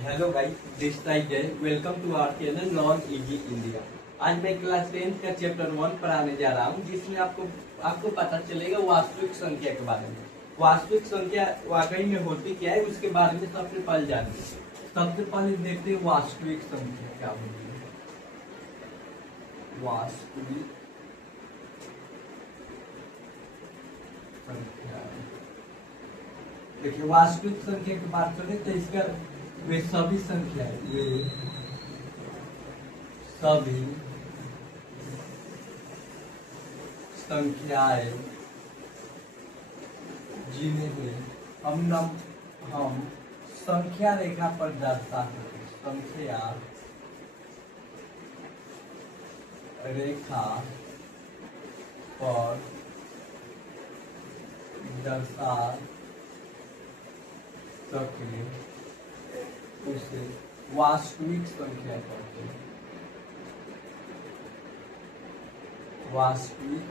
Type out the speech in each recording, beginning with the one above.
Hello guys, this time जय welcome to our channel non easy India. आज मैं class 10 का चैप्टर 1 पढ़ाने जा रहा हूँ, जिसमें आपको पता चलेगा वास्तविक संख्या के बारे में। वास्तविक संख्या वाकई में होती क्या है, उसके बारे में सबसे पहले जानते हैं। सबसे पहले देखते हैं वास्तविक संख्या क्या होती है। वास्तविक संख्या, देखिए वास्तविक संख्या की बात करें तो इसका वे सभी संख्या सभी संख्याएं जिन्हें हम संख्या रेखा पर दर्शाते हैं। संख्या रेखा पर दर्शा सके उसे वास्तविक संख्या कहते हैं। वास्तविक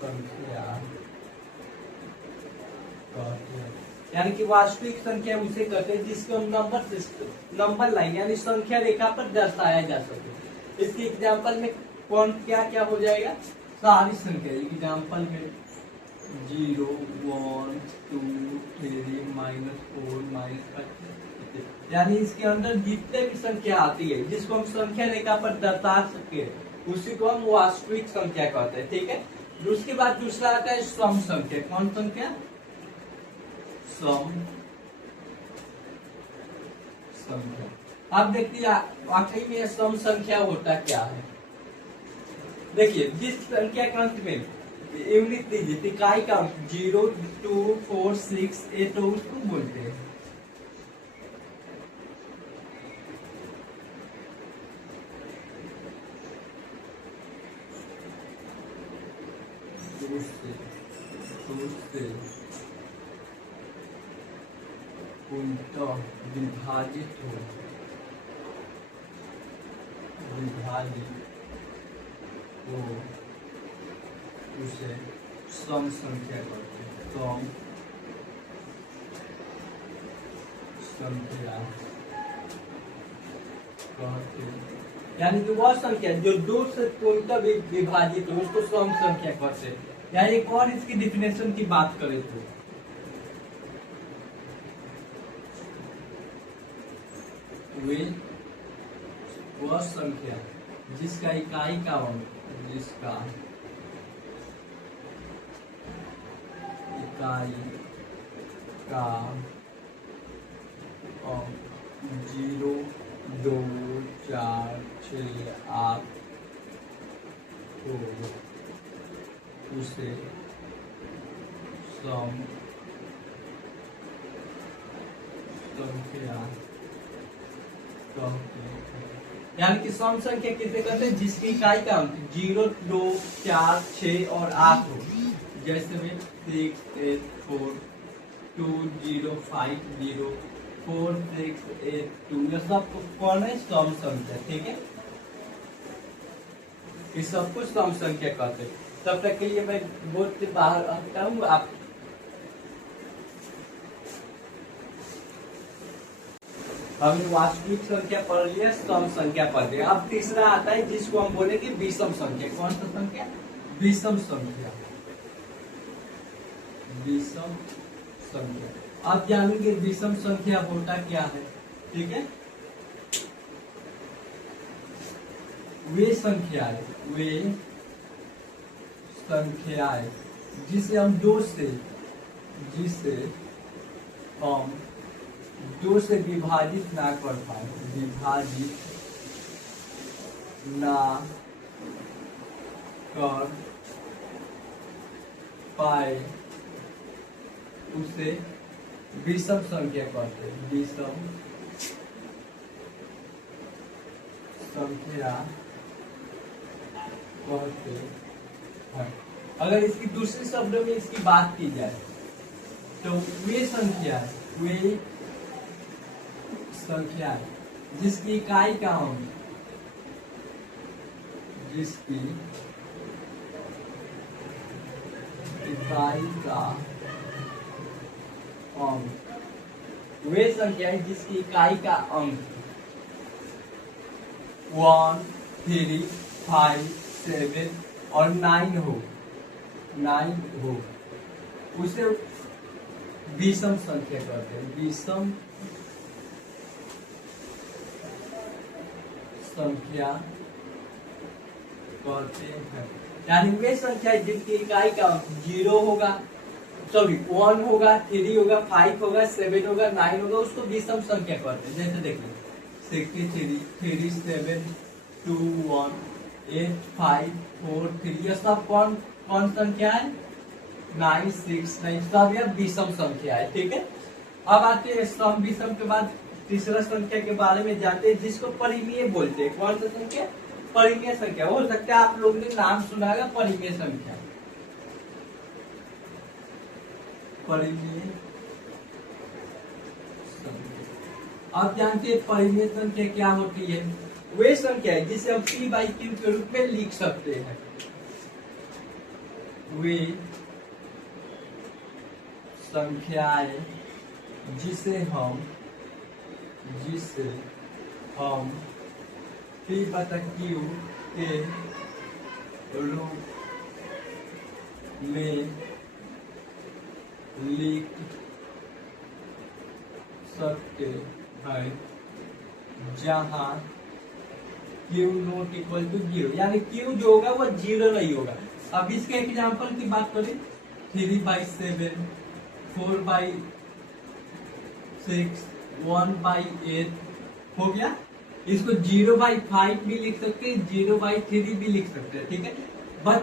संख्या कहते हैं, यानी कि वास्तविक संख्या उसे कहते हैं जिसको हम नंबर लाइन यानी संख्या रेखा पर दर्शाया जा सके। इसके एग्जाम्पल में कौन क्या क्या हो जाएगा, सारी संख्या। एग्जाम्पल में 0, 1, 2, 3, -4, -5, यानी इसके अंदर जितने भी संख्या आती है जिसको हम संख्या रेखा पर दर्शा सके उसी को हम वास्तविक संख्या कहते हैं। ठीक है। उसके बाद दूसरा आता है सम संख्या। कौन संख्या? सम संख्या। अब देखिए वाकई में सम संख्या होता क्या है। देखिए जिस संख्या का अंत में यूनिट दीजिए, इकाई का 0, 2, 4, 6, 8 तो उसको बोलते हैं विभाजित हो उसे सम संख्या कहते हैं। सम संख्या कहते हैं, यानी कि वह संख्या जो 2 से पूर्णतः विभाजित हो उसको सम संख्या कहते हैं। या एक और इसकी डिफिनेशन की बात करें तो वे वह संख्या जिसका इकाई का अंक इकाई का अंक 0, 2, 4, 6, 8 तो उसे सम संख्या कहते हैं। यानी कि सम संख्या किसे कहते हैं? जिसकी इकाई का अंक 0, 2, 4, 6 और 8 हो। जैसे में 6, 8, 4, 2, 0, 5, 0, 4, 6, 8, 2 ये सब कौन है? सम संख्या। ठीक है, इस सब कुछ सम संख्या कहते हैं। तब तक के लिए मैं बोर्ड से बाहर हटता हूँ। आप हमने वास्तविक संख्या पढ़ लिया, सम संख्या पढ़ लिया। अब तीसरा आता है जिसको हम बोलेंगे विषम संख्या। कौन सा संख्या? विषम संख्या। विषम संख्या। अब जानेंगे विषम संख्या होता क्या है। ठीक है, वे संख्याएं जिसे हम 2 से विभाजित ना कर पाए उसे विषम संख्या कहते हैं। विषम संख्या कहते हैं। अगर इसकी दूसरे शब्दों में इसकी बात की जाए तो वे संख्या जिसकी इकाई का अंक इकाई का अंक वे संख्या है जिसकी इकाई का अंक 1, 3, 5, 7 और 9 हो उसे विषम संख्या कहते हैं। विषम संख्या कहते हैं। यानी वे संख्या जिनकी इकाई का 0 होगा, सॉरी 1 होगा, 3 होगा, 5 होगा, 7 होगा, 9 होगा, उसको विषम संख्या कहते हैं। जैसे देखिए 63, 37, 2, 1, 8, 5, 4, 3, ये सब कौन संख्या है? 9, 6, 9 सब यह विषम संख्या है। ठीक है, अब आते हैं सम विषम के बाद तीसरा संख्या के बारे में जानते हैं जिसको परिमेय बोलते हैं। कौन सा संख्या? परिमेय संख्या। हो सकता है आप लोग ने नाम सुना होगा परिमेय संख्या। परिमेय संख्या आप जानते हैं परिमेय संख्या क्या होती है? वे संख्या है जिसे हम p/q के रूप में लिख सकते हैं। वे संख्याएं जिसे हम p/q के रूप में लिख सकते हैं जहां q नॉट इक्वल टू 0, यानी q जो होगा वो 0 नहीं होगा। अब इसके एग्जांपल की बात करें 3/7, 4/6, 1/8 हो गया। इसको 0/5 भी लिख सकते हैं, 0/3 भी लिख सकते हैं। ठीक है, बट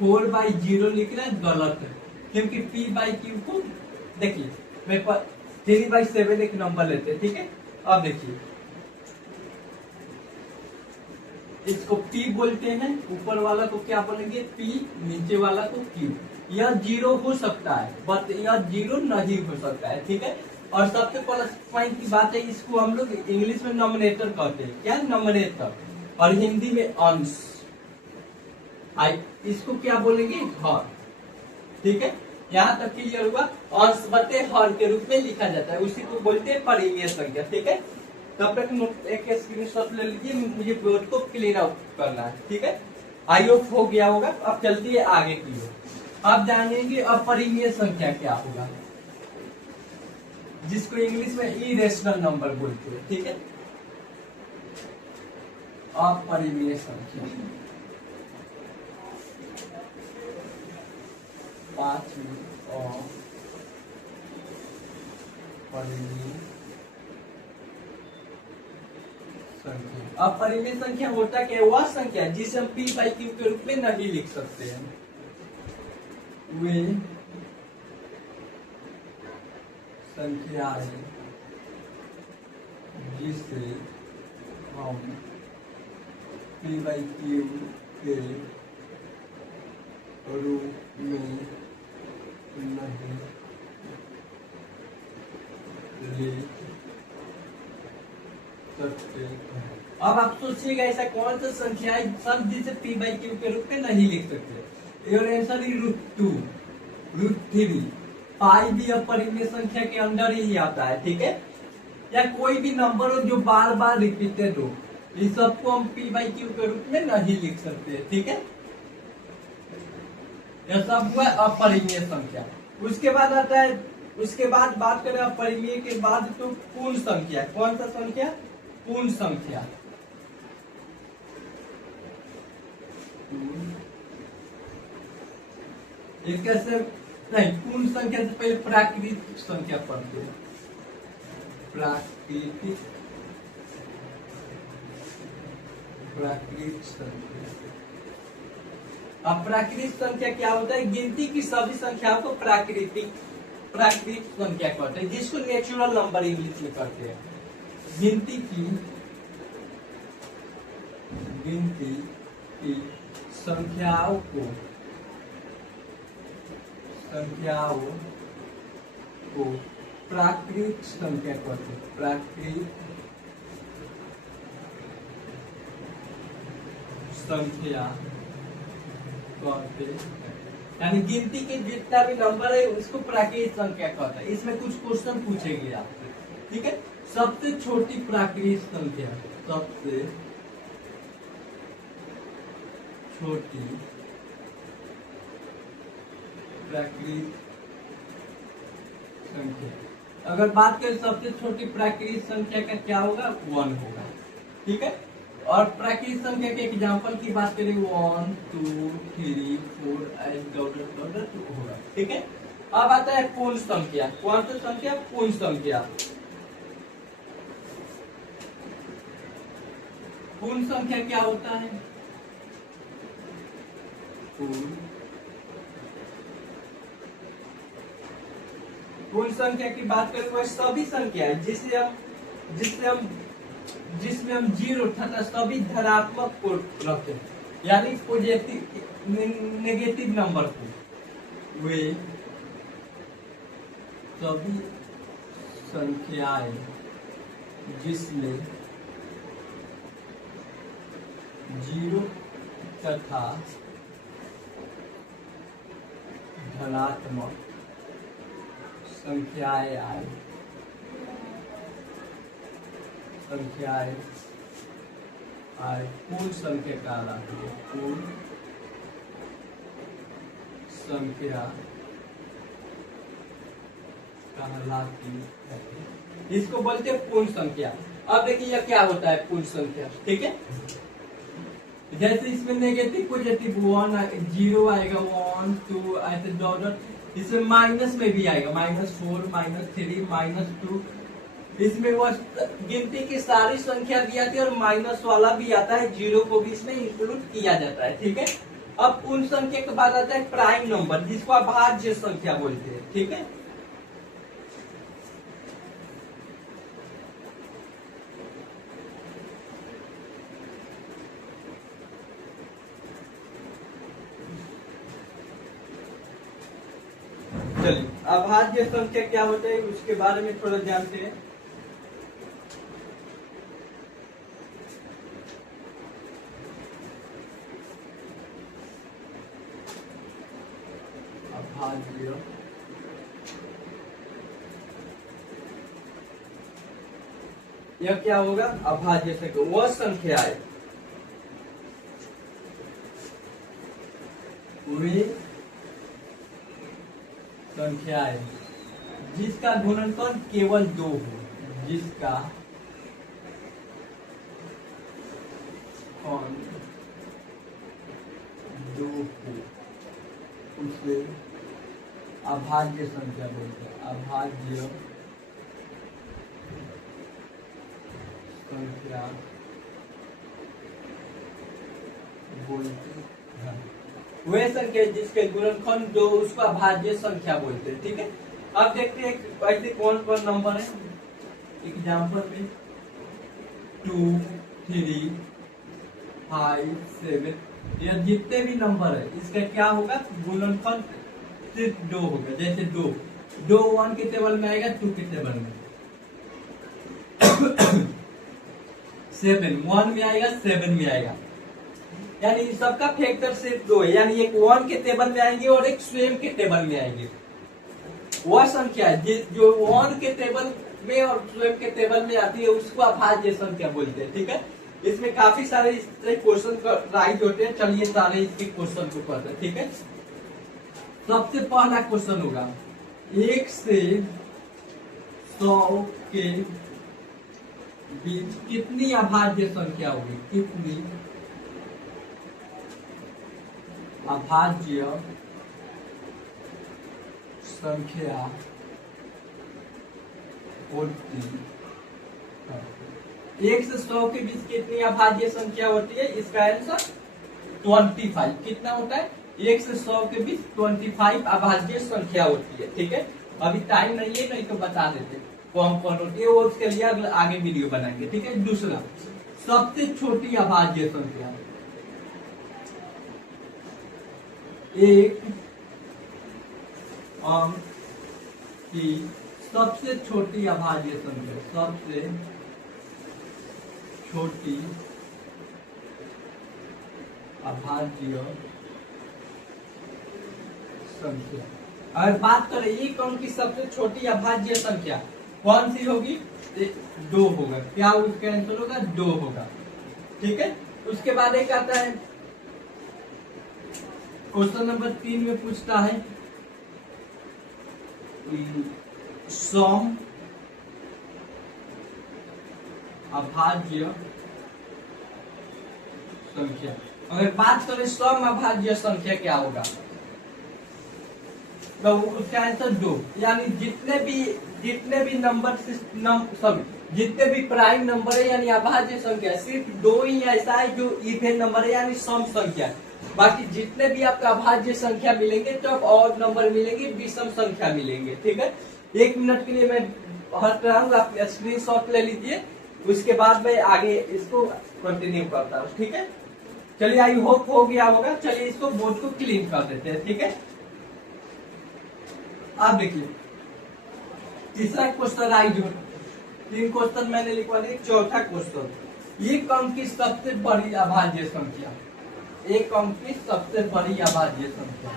4/0 लिखना गलत है क्योंकि p/q को देखिए, मैं 3/7 एक नंबर लेते हैं। ठीक है, अब देखिए इसको p बोलते हैं, ऊपर वाला को क्या बोलेंगे? p, नीचे वाला को q। यह 0 हो सकता है बट यह 0 नहीं हो सकता है। ठीक है, और सबसे प्लस पॉइंट की बात है, इसको हम लोग इंग्लिश में नॉमिनेटर कहते हैं। क्या? नॉमिनेटर। और हिंदी में अंश। इसको क्या बोलेंगे? हर। ठीक है, यहाँ तक क्लियर हुआ। अंश बटे हर के रूप में लिखा जाता है, उसी को बोलते हैं परिमेय संख्या। ठीक है, तब तक एक स्क्रीनशॉट ले लीजिए, मुझे बोर्ड को क्लीन आउट करना है। ठीक है, आई होप हो गया होगा। अब चलती है आगे की ओर। आप जानेंगे अपरिमेय संख्या क्या होगा, जिसको इंग्लिश में इरेशनल नंबर बोलते हैं। ठीक है, अपरिमेय संख्या 5 मिनट और परिमेय संख्या। अपरिमेय संख्या होता क्या? वह संख्या जिसे हम p/q के रूप में नहीं लिख सकते हैं। वे संख्याएं जिसे हम p/q के रूप में नहीं लिख सकते हैं। अब आप सोचिएगा ऐसा कौन सा संख्या है सब जिसे p/q के रूप में नहीं लिख सकते? Your answer is √2, √3। पाई भी अपरिमेय संख्या के अंदर ही आता है। ठीक है, या कोई भी नंबर हो जो बार बार रिपीटेड हो, इस सबको हम p/q के रूप में नहीं लिख सकते। ठीक है, यह सब हुआ अपरिमेय संख्या। उसके बाद आता है, उसके बाद बात करें अपरिमेय के बाद तो पूर्ण संख्या। कौन सा संख्या? पूर्ण संख्या। कैसे नहीं, पूर्ण संख्या से पहले प्राकृतिक संख्या पढ़ते हैं। प्राकृतिक संख्या। अब प्राकृतिक संख्या क्या होता है? गिनती की सभी संख्याओं को प्राकृतिक संख्या कहते हैं, जिसको नेचुरल नंबर इंग्लिश में कहते हैं। गिनती की संख्याओं को प्राकृतिक संख्या कहते हैं। प्राकृतिक संख्या कहते हैं, यानी गिनती के जितना भी नंबर है उसको प्राकृतिक संख्या कहते हैं। इसमें कुछ क्वेश्चन पूछेंगे आपसे। ठीक है। सबसे छोटी प्राकृतिक संख्या, सबसे छोटी प्राकृतिक संख्या, अगर बात करें सबसे छोटी प्राकृतिक संख्या का क्या होगा, 1 होगा, ठीक है। और प्राकृतिक संख्या के एग्जांपल की बात करें 1 2 3 4 8 होगा, ठीक है। अब आता है पूर्ण संख्या। कौन सी संख्या, पूर्ण संख्या। पूर्ण संख्या क्या होता है, पूर्ण संख्या की बात करें वह सभी संख्या है जिसमें हम जीरो तथा सभी धनात्मक को रखते हैं, यानी पॉजिटिव नेगेटिव नंबर को, वे सभी संख्याएं जिसमें जीरो तथा धनात्मक संख्याएं आए, पूर्ण संख्या कहलाती है, पूर्ण संख्या कहलाती है, इसको बोलते हैं पूर्ण संख्या। अब देखिए यह क्या होता है पूर्ण संख्या, ठीक है। जैसे इसमें नेगेटिव पॉजिटिव 1 0 आएगा, 1 2 ऐसे डॉट, इसमें माइनस में भी आएगा, -4 -3 -2, इसमें वो गिनती की सारी संख्या दी जाती है और माइनस वाला भी आता है, जीरो को भी इसमें इंक्लूड किया जाता है, ठीक है। अब पूर्ण संख्या के बाद आता है प्राइम नंबर, जिसको अभाज्य संख्या बोलते हैं, ठीक है। चलिए अभाज्य संख्या क्या होता है उसके बारे में थोड़ा जानते हैं। अभाज्य यह क्या होगा, अभाज्य संख्या वह संख्या है वे संख्याएं जिसका गुणनफल केवल 2 हो, जिसका कौन 2 हो, उसे अभाज्य संख्या बोलते हैं, अभाज्य संख्या बोलते हैं। वे संख्या जिसके गुणनखंड 2 उसको अभाज्य संख्या बोलते हैं, ठीक है। अब देखते हैं ऐसे कौन कौन नंबर है। एग्जाम्पल में 2 3 5 7, यह जितने भी नंबर है इसका क्या होगा, गुणनखंड सिर्फ 2 होगा। जैसे 2 1 के टेबल में आएगा, 2 के टेबल में 7 1 में आएगा, 7 में आएगा, यानी इन सबका फैक्टर सिर्फ 2 है, यानी एक 1 के टेबल में आएंगे और एक स्वयं के टेबल में आएंगे। वह संख्या जो 1 के टेबल में और स्वयं के टेबल में आती है उसको अभाज्य संख्या बोलते हैं, ठीक है। इसमें काफी सारे क्वेश्चन राइज होते हैं, चलिए सारे इसके क्वेश्चन को पढ़ते हैं, ठीक है। सबसे पहला क्वेश्चन होगा 1 से 100 के बीच कितनी अभाज्य संख्या होगी, कितनी अभाज्य संख्या होती है। 1 से 100 के बीच कितनी अभाज्य संख्या होती है, इसका आंसर 25। कितना होता है, 1 से 100 के बीच 25 अभाज्य संख्या होती है, ठीक है। अभी टाइम नहीं है, नहीं तो बता देते कौन कौन होती है, वो उसके लिए आगे वीडियो बनाएंगे, ठीक है। दूसरा सबसे छोटी अभाज्य संख्या, एक अंक की सबसे छोटी अभाज्य संख्या, सबसे छोटी अभाज्य संख्या। अगर बात करें एक अंक की सबसे छोटी अभाज्य संख्या कौन सी होगी? दो होगा। क्या उसका आंसर होगा? दो होगा। ठीक है। उसके बाद एक आता है क्वेश्चन नंबर 3 में पूछता है सम अभाज्य संख्या। अगर बात करें सम अभाज्य संख्या क्या होगा, तो उसका आंसर दो। यानी जितने भी नंबर जितने भी प्राइम नंबर है यानी अभाज्य संख्या, सिर्फ दो ही ऐसा है जो इवन नंबर है यानी सम संख्या। बाकी जितने भी आपका अभाज्य संख्या मिलेंगे तो आप और नंबर मिलेंगे, विषम संख्या मिलेंगे। ठीक है। 1 मिनट के लिए मैं हट रहा हूँ, आप स्क्रीनशॉट ले लीजिए, उसके बाद मैं आगे इसको कंटिन्यू करता हूँ। ठीक है। चलिए, आई होप हो गया होगा। चलिए इसको बोर्ड को क्लीन कर देते हैं। ठीक है। आप देखिए तीसरा क्वेश्चन राइट हो, 3 क्वेश्चन मैंने लिखवा दिए। चौथा क्वेश्चन, एक अंक की सबसे बड़ी अभाज्य संख्या, एक अंक की सबसे बड़ी अभाज्य संख्या।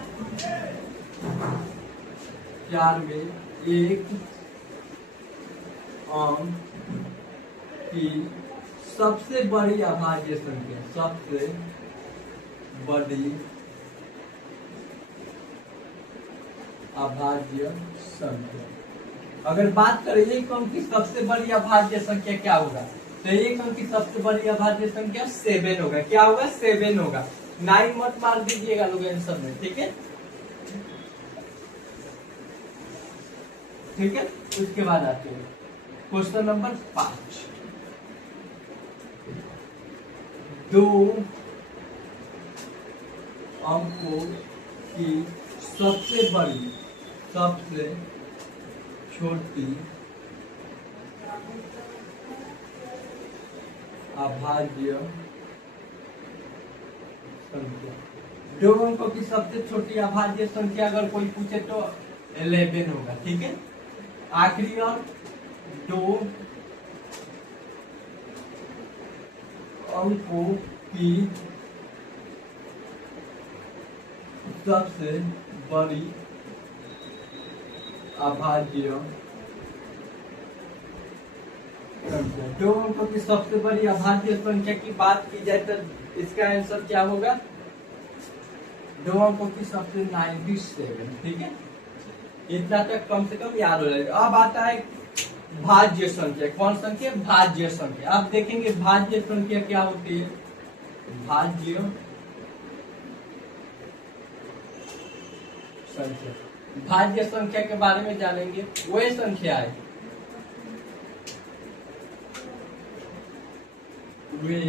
4 में एक अंक की सबसे बड़ी अभाज्य संख्या, सबसे बड़ी अभाज्य संख्या। अगर बात करें एक अंक की सबसे बड़ी अभाज्य संख्या क्या होगा, तो एक अंक की सबसे बड़ी अभाज्य संख्या 7 होगा। क्या होगा? 7 होगा। 9 मत मार दीजिएगा लोग आंसर में। ठीक है। ठीक है। उसके बाद आते हैं क्वेश्चन नंबर 5। 2 अंकों की सबसे बड़ी, सबसे छोटी अभाज्य संख्या। 2 अंकों की सबसे छोटी अभाज्य संख्या अगर कोई पूछे तो 11 होगा। ठीक है। आखिरी और 2 अंकों की सबसे बड़ी अभाज्य संख्या। 2 अंकों की सबसे बड़ी अभाज्य संख्या की बात की जाए तो इसका आंसर क्या होगा? 2 अंकों की सबसे 97। ठीक है। इतना तक कम से कम याद हो जाएगा। अब आता है भाज्य संख्या। कौन संख्या? भाज्य संख्या। आप देखेंगे भाज्य संख्या क्या होती है। भाज्य संख्या, भाज्य संख्या के बारे में जानेंगे। वह संख्या है, वे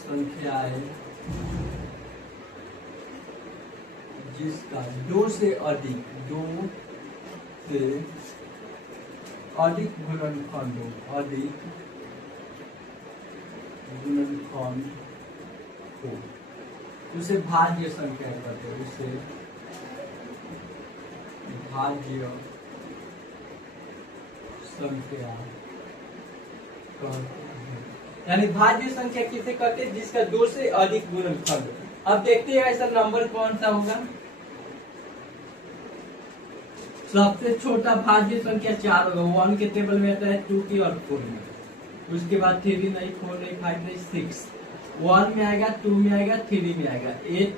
संख्याएं जिसका 2 से अधिक गुणनखंड हो, अधिक गुणनखंड हो, उसे भाज्य संख्या कहते हैं। उसे भाज्य संख्या कहते हैं। यानी भाज्य संख्या किसे कहते हैं? जिसका 2 से अधिक गुणनखंड। अब देखते हैं ऐसा नंबर कौन सा होगा। सबसे छोटा भाज्य संख्या 4 होगा। 1 के टेबल में आता है 2 की और 4 में। उसके बाद 3 नहीं, 4 नहीं, 5 नहीं, 6। 1 में आएगा, 2 में आएगा, 3 में आएगा। 8,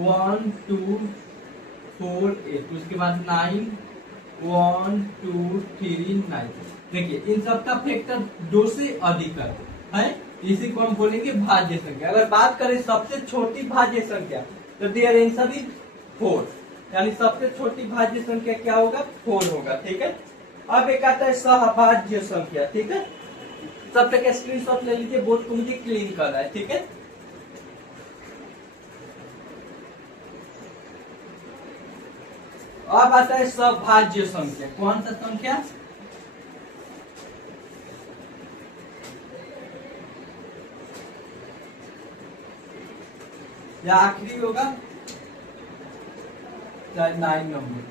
1, 2, 4, 8। उसके बाद 9, 1, 2, 3, 9। देखिए इन सबका फैक्टर 2 से अधिक है। इसी को हम बोलेंगे भाज्य संख्या। अगर बात करें सबसे छोटी भाज्य संख्या तो देयर आंसर इज 4। यानी सबसे छोटी भाज्य संख्या क्या होगा? 4 होगा। ठीक है। अब एक आता है सहभाज्य संख्या। ठीक है। तब तक स्क्रीनशॉट ले लीजिए, बोर्ड को मुझे क्लीन करना है। ठीक है। अब आता है सहभाज्य संख्या। कौन सा संख्या? या आखिरी होगा, चाहे 9 नंबर।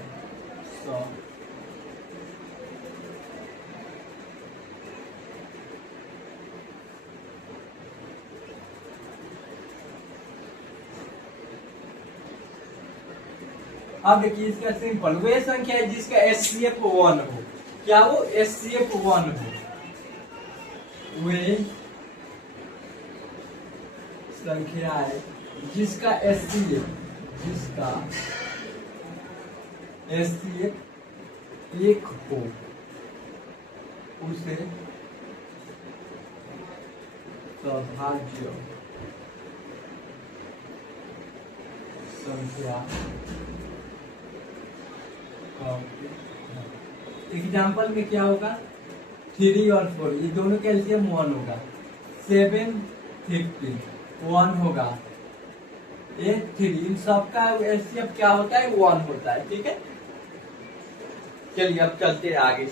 अब देखिए इसका सिंपल वे संख्या है जिसका एचसीएफ 1 हो, क्या वो एचसीएफ 1 हो, वे संख्या है जिसका एचसीएफ, जिसका एचसीएफ 1 हो, उसे सौभाग्य संख्या। एग्जाम्पल में क्या होगा, 3 और 4 ये दोनों का एलसीएम 1 होगा, 7 15 1 होगा, 8 3 इन सबका एलसीएम क्या होता है 1 होता है। ठीक है, चलिए अब चलते हैं आगे।